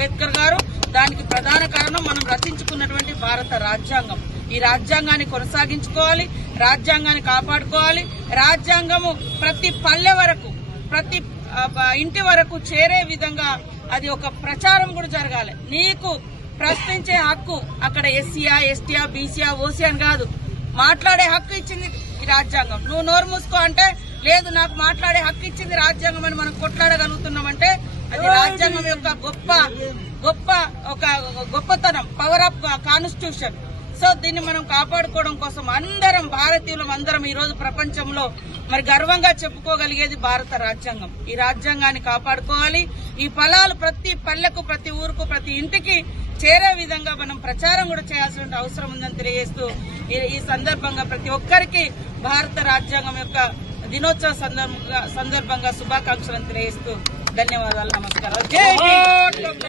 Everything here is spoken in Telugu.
అంబేద్కర్ గారు. దానికి ప్రధాన కారణం మనం రచించుకున్నటువంటి భారత రాజ్యాంగం. ఈ రాజ్యాంగాన్ని కొనసాగించుకోవాలి, రాజ్యాంగాన్ని కాపాడుకోవాలి. రాజ్యాంగము ప్రతి పల్లె వరకు, ప్రతి ఇంటి వరకు చేరే విధంగా అది ఒక ప్రచారం కూడా జరగాలి. నీకు ప్రశ్నించే హక్కు అక్కడ ఎస్సీయా, ఎస్టీయా, బీసీయా, ఓసీ అని కాదు, మాట్లాడే హక్కు ఇచ్చింది ఈ రాజ్యాంగం. నువ్వు నోరు మూసుకో అంటే లేదు, నాకు మాట్లాడే హక్కు ఇచ్చింది రాజ్యాంగం అని మనం కొట్లాడగలుగుతున్నామంటే అది రాజ్యాంగం యొక్క గొప్పతనం, పవర్ ఆఫ్ కాన్స్టిట్యూషన్. సో దీన్ని మనం కాపాడుకోవడం కోసం అందరం భారతీయులం అందరం ఈ రోజు ప్రపంచంలో మరి గర్వంగా చెప్పుకోగలిగేది భారత రాజ్యాంగం. ఈ రాజ్యాంగాన్ని కాపాడుకోవాలి. ఈ ఫలాలు ప్రతి పల్లెకు, ప్రతి ఊరుకు, ప్రతి ఇంటికి చేరే విధంగా మనం ప్రచారం కూడా చేయాల్సిన అవసరం ఉందని తెలియజేస్తూ ఈ సందర్భంగా ప్రతి ఒక్కరికి భారత రాజ్యాంగం యొక్క దినోత్సవ సందర్భంగా శుభాకాంక్షలను తెలియజేస్తూ ధన్యవాదాలు, నమస్కారాలు. జై హింద్.